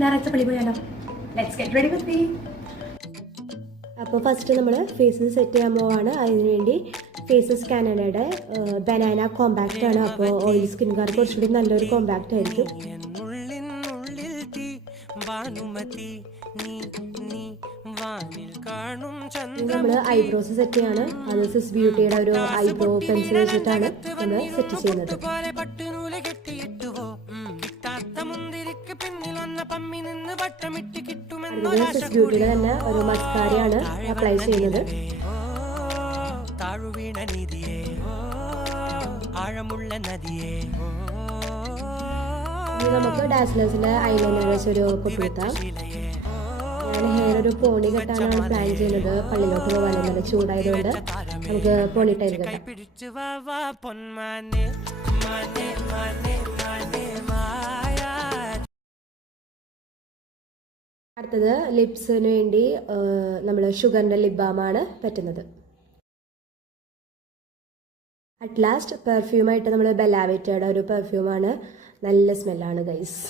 ഞായറാഴ്ച പള്ളി പോയാലോ? Let's get ready with me. അപ്പോൾ ഫസ്റ്റ് നമ്മൾ ഫേസ് സെറ്റ് ചെയ്യാൻ പോവാണ്. അതിനുവേണ്ടി ഫേസസ് കാനഡയുടെ ബനാന കോമ്പാക്റ്റ് ആണ്. അപ്പോൾ ഓയിൽ സ്കിൻകാർക്ക് കുറച്ചുകൂടി നല്ലൊരു കോമ്പാക്റ്റ് ആയിരിക്കും. നമ്മൾ ഐബ്രോസ് സെറ്റ് ചെയ്യാണ്. അത് സിസ് ബ്യൂട്ടിയുടെ ഒരു ഐബ്രോ പെൻസിൽ വെച്ചിട്ടാണ് നമ്മൾ സെറ്റ് ചെയ്യുന്നത്. സിസ് ബ്യൂട്ടിയുടെ തന്നെ ഒരു മസ്കാരയാണ് അപ്ലൈ ചെയ്യുന്നത്. ഇനി നമുക്ക് ഡാസ്ലേഴ്സിന്റെ ഐലൈനർ വെച്ച് ഒരു കൊട്ടുകുത്താം. ഞാൻ ഹെയർ ഒരു പോണി കെട്ടാനാണ് പ്ലാൻ ചെയ്യുന്നത്. പള്ളിയിലോട്ട് പോകാൻ നല്ല ചൂടായതുകൊണ്ട് നമുക്ക് പോണി ടൈൽ കെട്ടാം. അടുത്തത് ലിപ്സിന് വേണ്ടി നമ്മൾ ഷുഗറിൻ്റെ ലിപ് ബാമാണ് പറ്റുന്നത്. അറ്റ് ലാസ്റ്റ് പെർഫ്യൂമായിട്ട് നമ്മൾ ബെല്ലാവിറ്റയുടെ ഒരു പെർഫ്യൂമാണ്. നല്ല സ്മെല്ലാണ് ഗൈസ്.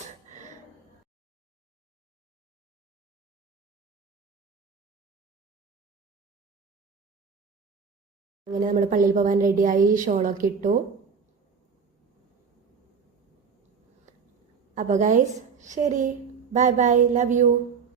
അങ്ങനെ നമ്മൾ പള്ളിയിൽ പോകാൻ റെഡിയായി, ഷോളൊക്കെ ഇട്ടു. അപ്പോൾ ഗൈസ് ശരി, ബൈ ബൈ, ലവ് യു.